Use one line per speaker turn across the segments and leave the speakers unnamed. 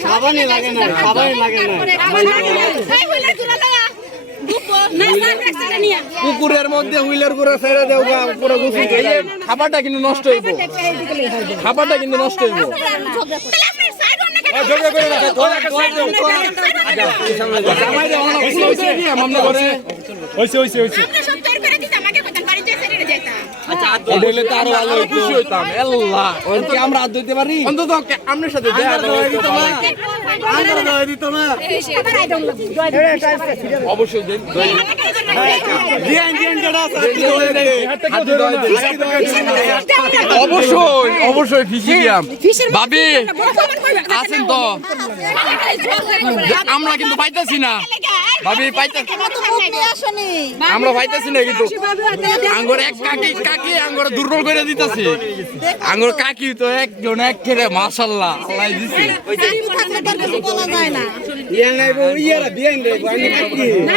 খাবারই লাগে না, খাবারই লাগে না। পুকুরের মধ্যে হুইলের করে ছেড়ে দেও গা পুরো গুছি এই খাবারটা কিন্তু নষ্ট হইব খাবারটা কিন্তু নষ্ট হইব হইছে
হইছে হইছে
আমরা
হাত ধুইতে পারি অন্তত আমনের সাথে দেয়া অবশ্যই অবশ্যই অবশ্যই ফিসি দিয়াম ভাবি আছেন তো? আমরা কিন্তু পাইতেছি না। ভাবি পাইতাছি আমরা পাইতাছি না কিন্তু। আঙ্গুর এক কাকি কাকি আঙ্গুর দুর্বল করে দিতাছে। আঙ্গুর কাকি তো একজন এক খেলে মাশাল্লাহ আল্লাহ দিছে। ইয়া নাই বউ বিয়ান রে
না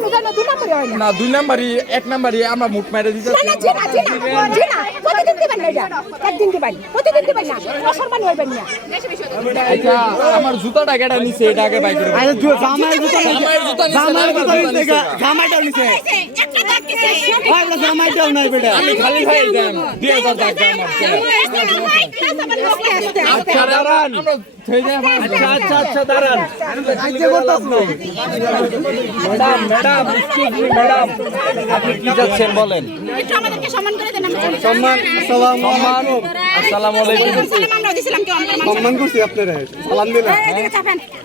নিতে না তুই না। দুই নাম্বারই এক নাম্বারই আমরা মুখ মেরে দিতে আচ্ছা আমার জুতাটা কেটে নিছে এটা আগে বাই করে। আরে জামাই জুতা জামাই জুতা নিছে জামাই জুতা নিছে। জামাইটাও নিছে। জামাইটাও নাই বেটা আমি খালি দিয়ে দাও আচ্ছা দাঁড়ান না আপনি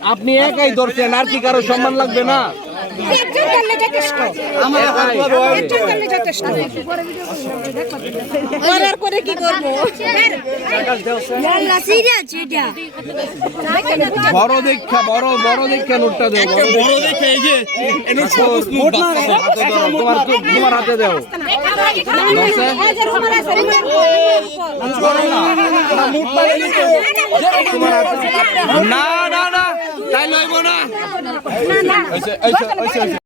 আপনি একাই ধরছেন, আর কি কারও সম্মান লাগবে না?
একজন করলে যথেষ্ট।
আমার
একজন করলে যথেষ্ট। করার পরে কি করব?
বড় দেখা বড় বড় দেখা নোটটা দেও। বড় দেখা এই যে এনো সবুজ নোট তোমার তোমার হাতে দাও। না না না। তাই লইব না। الله أكبر،